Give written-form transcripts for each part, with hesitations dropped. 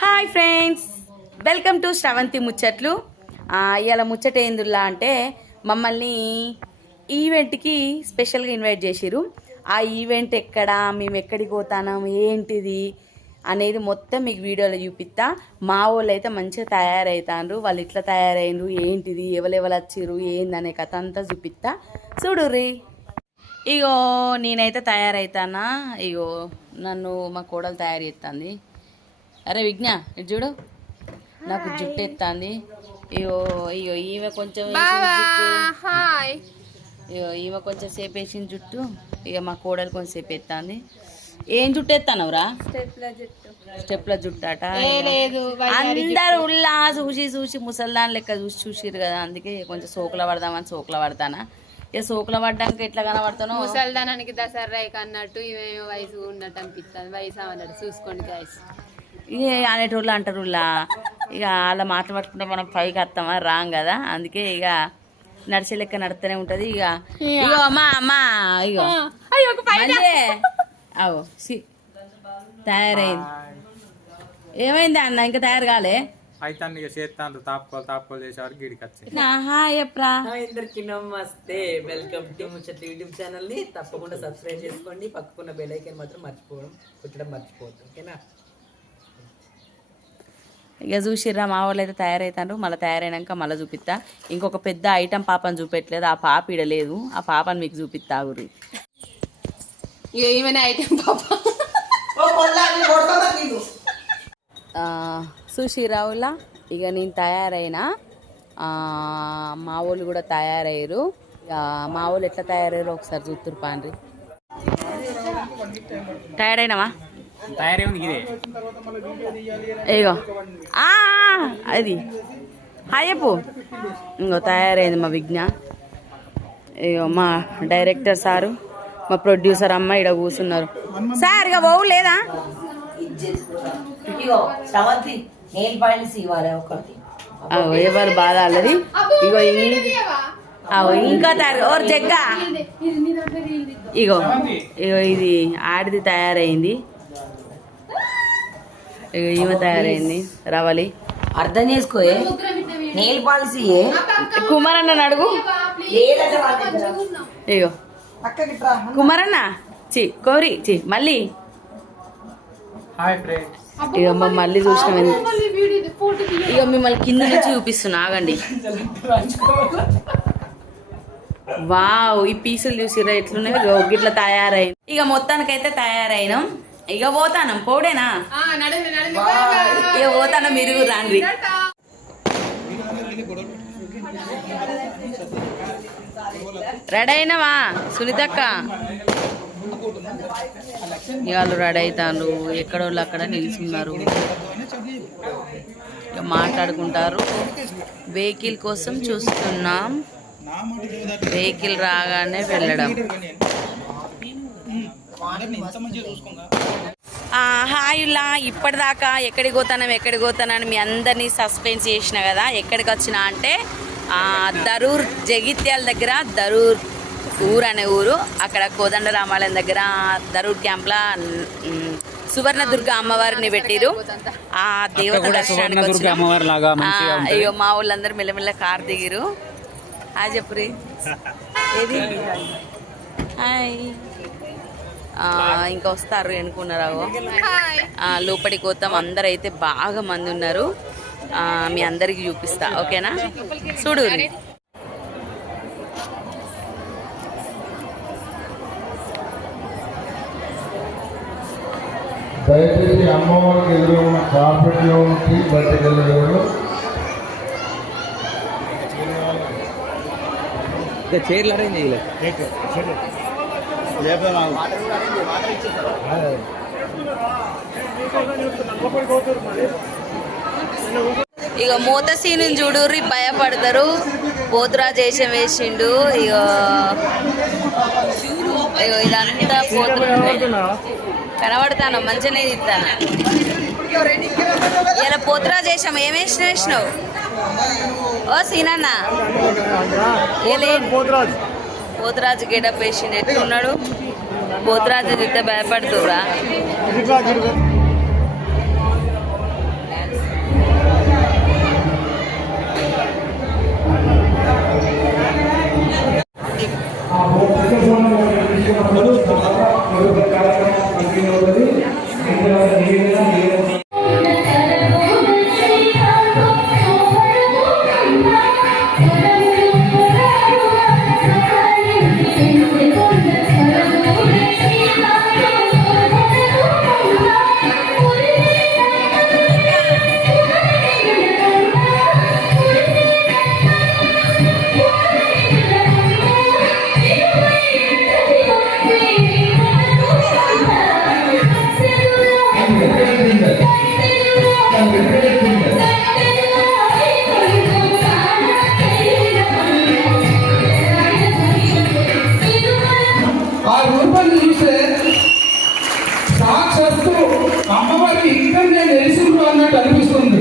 Hi friends, welcome to Sravanthi ముచ్చట్లు. ఇవాళ ముచ్చట ఏందుల్లా అంటే మమ్మల్ని ఈవెంట్కి స్పెషల్గా ఇన్వైట్ చేసిరు. ఆ ఈవెంట్ ఎక్కడ, మేము ఎక్కడికి పోతాం, ఏంటిది అనేది మొత్తం మీకు వీడియోలో చూపిస్తా. మా వాళ్ళు అయితే మంచిగా తయారవుతారు. వాళ్ళు ఇట్లా తయారైండ్రు, ఏంటిది, ఎవరెవరు వచ్చిర్రు, ఏందనే కథ అంతా చూపిస్తా. చూడుర్రి. ఇగో నేనైతే తయారవుతానా. ఇగో నన్ను మా కోడలు తయారు చేస్తుంది. అరే విజ్ఞ, ఇటు చూడు, నాకు జుట్టు ఎత్తాంది. ఇగో ఇగో ఈమె కొంచెం ఇగో ఈమె కొంచెం సేపు వేసిన జుట్టు. ఇక మా కోడలు కొంచెం సేపు ఎత్తాంది. ఏం జుట్టు ఎత్తానవరా? స్టెప్ల జుట్టు అట. అందరు ఉల్లా చూసి చూసి ముసల్దాన్ లెక్క చూసి చూసిరు కదా, అందుకే కొంచెం సోకుల పడదామని సోకుల పడతానా. ఇక సోకుల పడ్డానికి ఎట్లా కనబడతానో, ముసల్దానానికి దసరా అన్నట్టు ఇవే వయసు ఉన్నట్టు అనిపిస్తుంది. వయసు అన్నట్టు చూసుకోండి గాయస్. ఇక అనేటోళ్ళు అంటారులా, ఇక అలా మాటలు పట్టుకుంటే మనం పైకి వస్తామా, రాం కదా. అందుకే ఇక నడిచే లెక్క నడుస్తూనే ఉంటుంది. ఇక ఇగో అమ్మా అమ్మా ఇగో అవో తయారైంది. ఏమైంది అన్న, ఇంకా తయారు కాలే? నమస్తే, వెల్కమ్ టు ముచ్చట్లు యూట్యూబ్ ఛానల్ ని తప్పకుండా సబ్స్క్రైబ్ చేసుకోండి. పక్కకున్న బెల్ ఐకాన్ మాత్రం కొట్టడం మర్చిపోవద్దు, ఓకేనా? ఇక చూసిర్రా, మా వాళ్ళు అయితే తయారవుతారు. మళ్ళీ తయారైనాక మళ్ళీ చూపిస్తా. ఇంకొక పెద్ద ఐటమ్ పాపని చూపెట్టలేదు, ఆ పాప ఇడ లేదు. ఆ పాపని మీకు చూపిస్తా గురి. ఏమైనా ఐటమ్ పాప చూసిరావులా. ఇక నేను తయారైనా, మా వాళ్ళు కూడా తయారయ్యారు. ఇక మా వాళ్ళు ఎట్లా తయారయ్యారో ఒకసారి చూస్తురు పాండ్రి. తయారైనావా? ఇగో అది హాయపు. ఇంకో తయారైంది మా విజ్ఞ. ఇగో మా డైరెక్టర్ సారు, మా ప్రొడ్యూసర్ అమ్మ ఇక్కడ కూర్చున్నారు. సార్ ఇక బావు లేదా? ఎవరు బాధ అల్లది. ఇగో ఇంకా తయారు ఓర్ జగ్గా. ఇగో ఇగో ఇది ఆడిది తయారైంది. ఇగో ఈమె తయారైంది రవలి. అర్థం చేసుకో, నెయిల్ పాలసీ కుమారన్న అడుగు. ఇగో కుమారన్న చి కోరి చి మళ్ళీ ఇక మళ్ళీ చూసిన. ఇక మిమ్మల్ని కింద నుంచి చూపిస్తున్నా, ఆగండి. వావ్, ఈ పీసులు చూసిరా ఎట్లున్నాయి, ఇట్లా తయారైంది. ఇక మొత్తానికైతే తయారైనాం. ఇక పోతాను పోడేనా? ఇక పోతాను, మీరు రాండి. రెడీ అయినావా సునీతక్క? వాళ్ళు రెడీ అవుతారు. ఎక్కడోళ్ళు అక్కడ నిలుచున్నారు, ఇక మాట్లాడుకుంటారు. వెహికల్ కోసం చూస్తున్నాం. వెహికల్ రాగానే వెళ్ళడం. హాయిలా, ఇప్పటిదాకా ఎక్కడికి పోతానని మీ అందరినీ సస్పెన్స్ చేసిన కదా. ఎక్కడికి వచ్చినా అంటే దరూర్, జగిత్యాల దగ్గర దరూర్ ఊరు అనే ఊరు. అక్కడ కోదండ రామాలయం దగ్గర దరూర్ క్యాంప్లా సువర్ణదుర్గ అమ్మవారిని పెట్టిరు. ఆ దేవత దర్శనానికి వచ్చిన. అయ్యో మా వాళ్ళందరూ మెల్లమెల్ల కారు దిగిరు. హాయ్ చెప్పురి. ఏది హాయ్. ఇంకా వస్తారు ఎనుకున్నారు. లోపలికి పోతాం. అందరు అయితే బాగా మంది ఉన్నారు. మీ అందరికి చూపిస్తా, ఓకేనా? చూడు. దయచేసి అమ్మవారికి ఎదురు ఉన్న కార్పెట్లో ఉంచి బయటకు వెళ్ళగలరు. చైర్లు అరేంజ్ చేయలేదు. ఇక మూత సీను చూడుర్రి, భయపడతారు. పోతురాజు వేషం వేసిండు. ఇగో ఇదంతా పోతురాజు కనబడతాను, మంచిగానే తీస్తాను. ఇలా పోతురాజు వేషం ఏం వేసినావు? ఓ సీనన్న, పోతురాజు గెటప్ వేసిండు. ఎట్లున్నాడు పోతురాజు? చూస్తే భయపడుతురా. పిల్లలను చూస్తే సాక్షస్తు అమ్మవారికి ఇక్కడనే నెలిసిండ్రు అన్నట్టు అనిపిస్తుంది.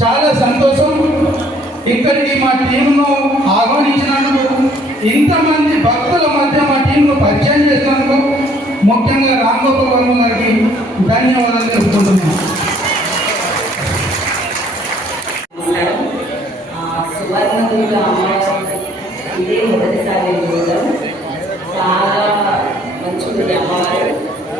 చాలా సంతోషం. ఇక్కడికి మా టీంను ఆహ్వానించినందుకు, ఇంతమంది భక్తుల మధ్య మా టీంను పరిచయం చేసినందుకు ముఖ్యంగా రాంగోపాల్ వర్మ గారికి ధన్యవాదాలు తెలుపుకుంటున్నాను. సువర్ణదుర్గ అమ్మవారు ఇదే మొదటిసారి చూడడం. చాలా మంచిది అమ్మవారు.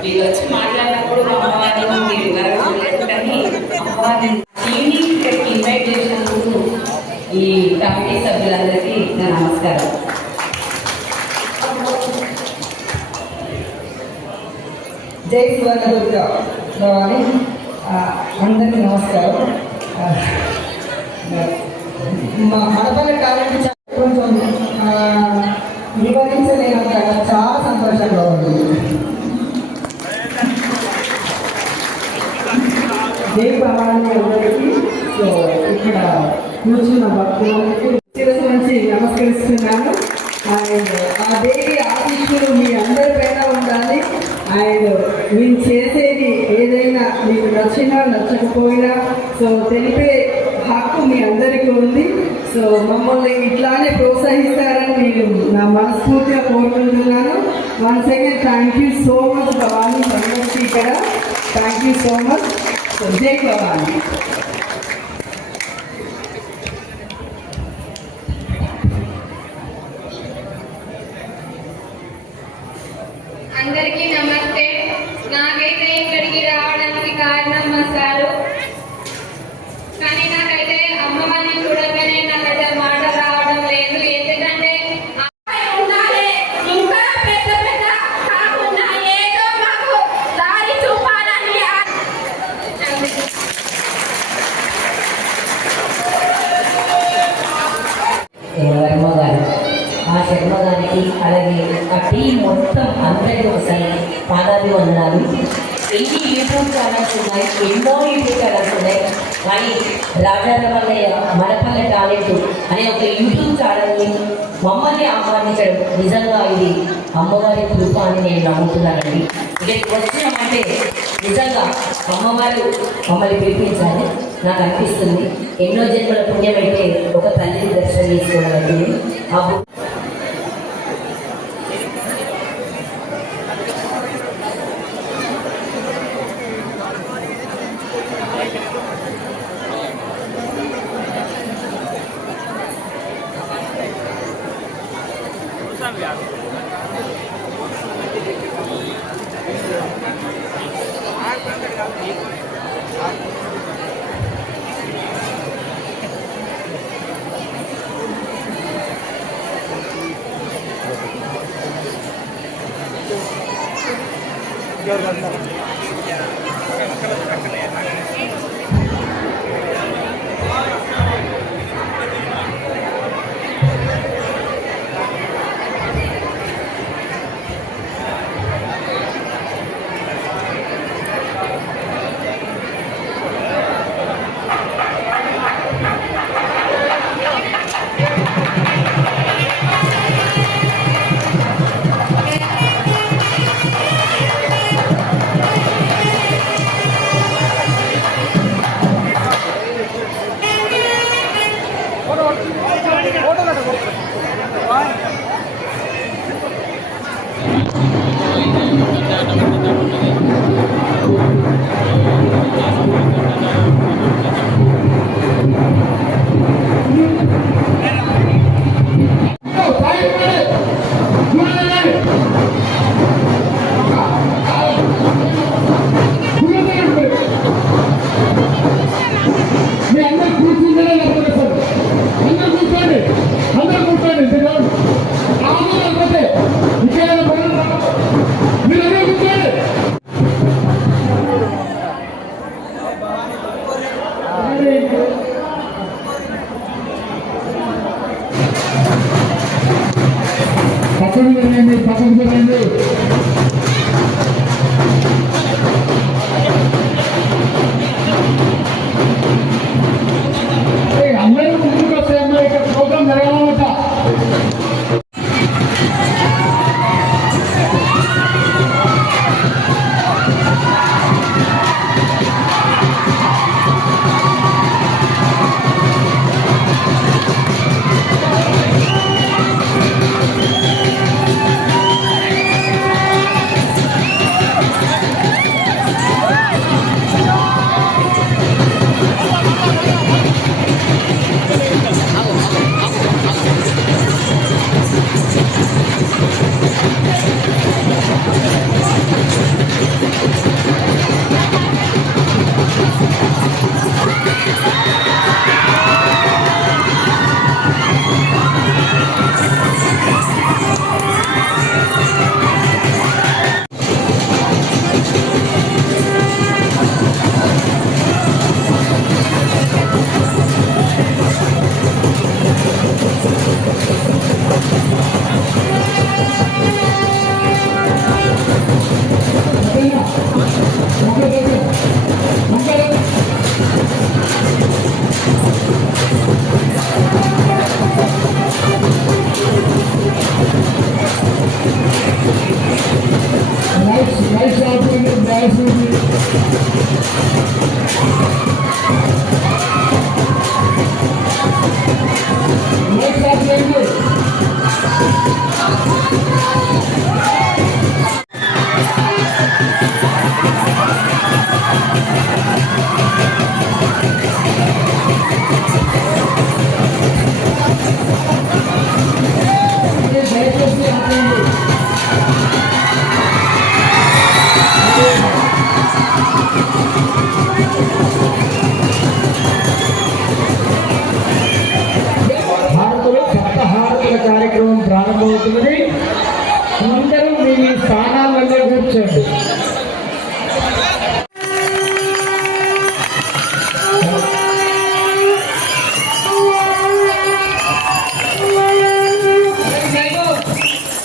మీరు వచ్చి మాట్లాడినప్పుడు అమ్మవారిని మీరు వివరాలు చూడలేదు, కానీ అమ్మవారిని టీవీ ఇక్కడికి ఇన్వైట్ చేసినందుకు ఈ కమిటీ సభ్యులందరికీ నా నమస్కారం. జై సువర్ణదుర్గ భవాని. అందరికీ నమస్కారం. మా హడపల్లి టాలెంట్ కొంచెం వివరించలేనంత చాలా సంతోషంగా ఉంది. జై భవాని అందరికీ. సో ఇక్కడ కూర్చున్న భక్తులందరికీ శిరస్సు నుంచి నమస్కరిస్తున్నాను. అండ్ ఆ దేవి ఆశీస్సులు మీ అందరి పైన ఉండాలి. అండ్ మీరు చేసేది ఏదైనా మీకు నచ్చినా నచ్చకపోయినా సో తెలిపే హక్కు మీ అందరికీ ఉంది. సో మమ్మల్ని ఇట్లానే ప్రోత్సహిస్తారని నేను నా మనస్ఫూర్తిగా కోరుకుంటున్నాను. Once again thank you so much Bhavani సందర్శి ఇక్కడ. Thank you so much. So జై భవానీ. అందరికీ నమస్తే. నాకైతే ఇక్కడికి రావడానికి కారణం మా సారు, కానీ నాకైతే అమ్మవారిని చూడగానే నాకైతే మాట రావడం లేదు. ఎందుకంటే ఇంకా పెద్ద పెద్ద కాకుండా ఏదో మాకు దారి చూపాలని వర్మ గారు, ఆ శర్మ గారికి అలాగే ఆ టీం మొత్తం అందరికీ ఒకసారి పాదాభివందనాలు. ఎన్ని యూట్యూబ్ ఛానల్స్ ఉన్నాయి, ఎన్నో యూట్యూబ్ ఛానల్స్ ఉన్నాయి, కానీ రాజారామయ్య మనపల్లె టాలెంట్ అనే ఒక యూట్యూబ్ ఛానల్ని మమ్మల్ని ఆహ్వానించడం నిజంగా ఇది అమ్మవారి కృప అని నేను నమ్ముతున్నానండి. ఇక్కడికి వచ్చినామంటే నిజంగా అమ్మవారు మమ్మల్ని పిలిపించాలి నాకు అనిపిస్తుంది. ఎన్నో జన్మల పుణ్యం అయితే ఒక తల్లిని దర్శనం చేసుకోవడానికి హారతులు సప్త హారతుల కార్యక్రమం ప్రారంభమవుతున్నది. అందరూ మీ మీ స్థానాలలో కూర్చోండి.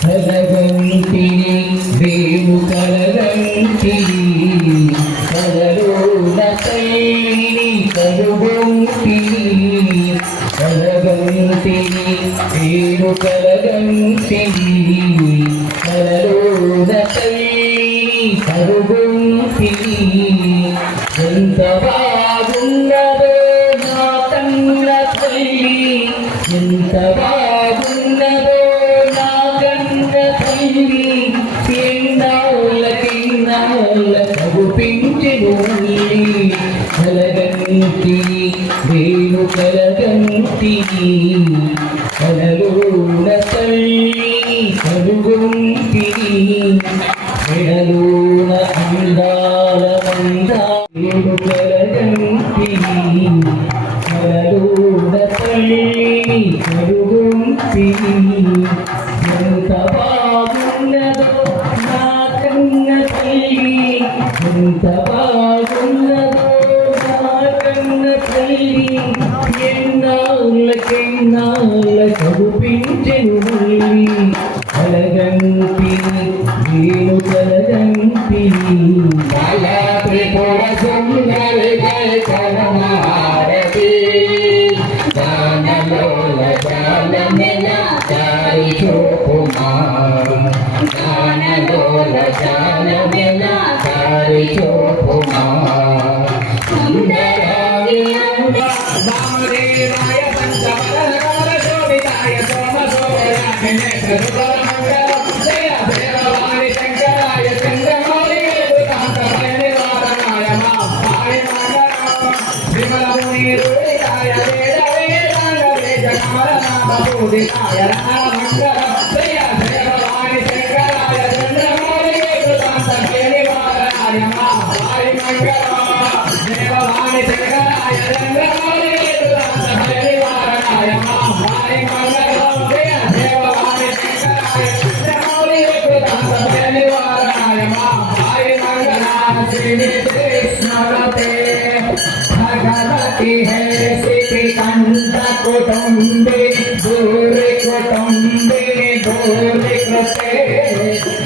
కలగంటిని వేము కలగంటిని కలలోన తల్లిని కలుగొంటిని కలగంటిని వేము కలగంటిని కలలోన తల్లిని కలుగొంటిని ఎంత బాగున్నదో నా కన్న తల్లి ఎంత బాగున్నదో నా కన్న తల్లి కిన్నాళ్ళ కగుపించెను కలగంటి వేణు కలగంటి కలలోన తల్లి కలుగొంటి మెడలోన అందాల వేణు కలగంటి కలలోన తల్లి కలుగొంటి ఎంత బాగున్నదో నా కన్న తల్లి ఎంత బాగున్నదో నా కన్న తల్లి ఎన్నాళ్ళ కగుపించెను మళ్ళీ కలగంటి వేణు కలగంటి బాలా త్రిపుర సుందరి కలమారతి దానలోల జాలమెల దారి చూపుమా దానలోల జాలమెల దారి చూపుమా సుందరాయ వామదేవాయ పంచవరనార శోభితాయ సోమశోభయాయ సర్వమంగళ జయ దేవవాణి శంకరాయ చంద్రమౌళి కాంతమయ నివారణాయ మాయ మంగళ విమలముని రుడితాయ వేద వేదాంగ వేద కమలనామ పూజితాయ రామంగళ జయ దేవవాణి శంకరాయ చంద్రమౌళి కాంతమయ నివారణాయ మాయ మంగళ దేవవాణి శంకరాయ చంద్రమౌళి కాంతమయ నివారణాయ మాయ మంగళ జయ దేవవాణి శంకరాయ చంద్రమౌళి కాంతమయ నివారణాయ మాయ మంగళ శ్రీ కృష్ణవతే भगवती है सिद्धि कंठ कुटुंबे दूर कुटुंबे दूर कृते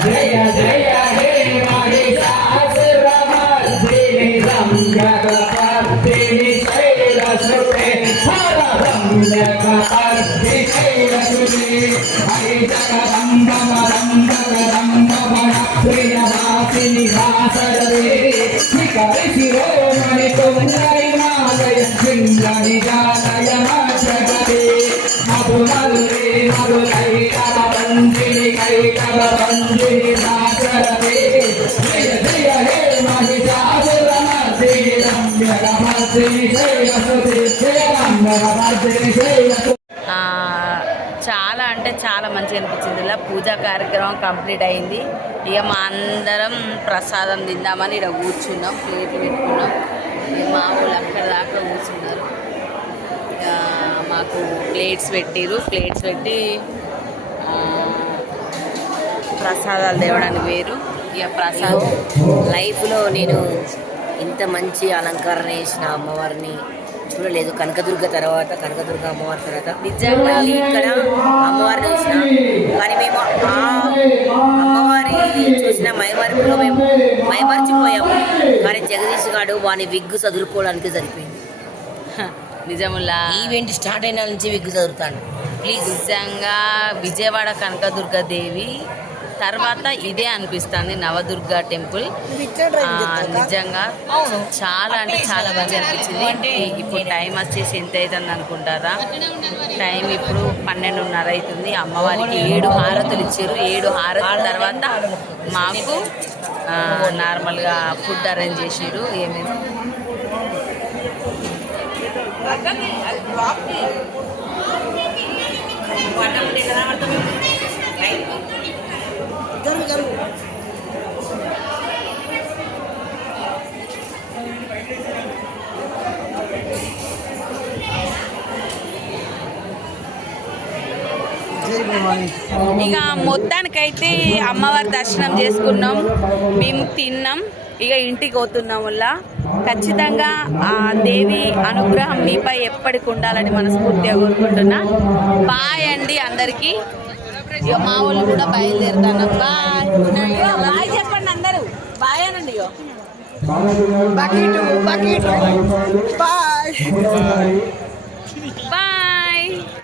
जय जय हे महिषासुरमर्दिनि रम्यकपर्दिनि शैलसुते हर रम्यकपर्दिनि शैलसुते हरि जगदम्बमरम्बकदम्बमणप्रियवासिनि वासरवे निकरि शिरोमणि तुङ्गैनालय शृङ्गनिजातय जगते मधुमल्ले मधुरै करवञ्जिनि कैकवञ्जिनि वासरवे जय जय हे महिषासुरमर्दिनि रम्यकपर्दिनि शैलसुते जय रम्यकपर्दिनि शैलसुते చాలా అంటే చాలా మంచిగా అనిపించింది. ఇలా పూజా కార్యక్రమం కంప్లీట్ అయింది. ఇక మా అందరం ప్రసాదం తిందామని ఇక్కడ కూర్చున్నాం, ప్లేట్లు పెట్టుకున్నాం. ఇక మా వాళ్ళు అక్కడ దాకా కూర్చున్నారు. ఇక మాకు ప్లేట్స్ పెట్టి ప్రసాదాలు తేవడానికి వేరు. ఇక ప్రసాదం లైఫ్లో నేను ఇంత మంచి అలంకరణ చేసిన అమ్మవారిని చూడలేదు. కనకదుర్గ అమ్మవారి తర్వాత నిజంగా ఇక్కడ అమ్మవారిని చూసిన, కానీ మేము ఆ అమ్మవారి చూసిన మైమరుపులో మేము మైమర్చిపోయాము. కానీ జగదీష్ గారు వాని విగ్గు చదువుకోవడానికి సరిపోయింది. నిజములా ఈవెంట్ స్టార్ట్ అయిన నుంచి విగ్గు చదువుతాను ప్లీజ్. నిజంగా విజయవాడ కనకదుర్గ దేవి తర్వాత ఇదే అనిపిస్తుంది నవదుర్గ టెంపుల్. నిజంగా చాలా అంటే చాలా మంచి అనిపించింది. ఇప్పుడు టైం వచ్చేసి ఎంత అవుతుంది అనుకుంటారా? టైం ఇప్పుడు 12:30 అవుతుంది. అమ్మవారికి 7 హారతులు ఇచ్చారు. 7 హారతుల తర్వాత మాకు నార్మల్గా ఫుడ్ అరేంజ్ చేసారు. ఏమేమి ఇక మొత్తానికైతే అమ్మవారి దర్శనం చేసుకున్నాం, మేము తిన్నాం, ఇక ఇంటికి పోతున్నాం. వల్ల ఖచ్చితంగా ఆ దేవి అనుగ్రహం మీపై ఎప్పటికి ఉండాలని మనస్ఫూర్తిగా కోరుకుంటున్నా. బాయ్ అండి అందరికీ. ఇక మా వాళ్ళు కూడా బయలుదేరుతాను. బాయ్ బాయ్ చెప్పండి అందరూ. బాయ్ అనండి. బాయ్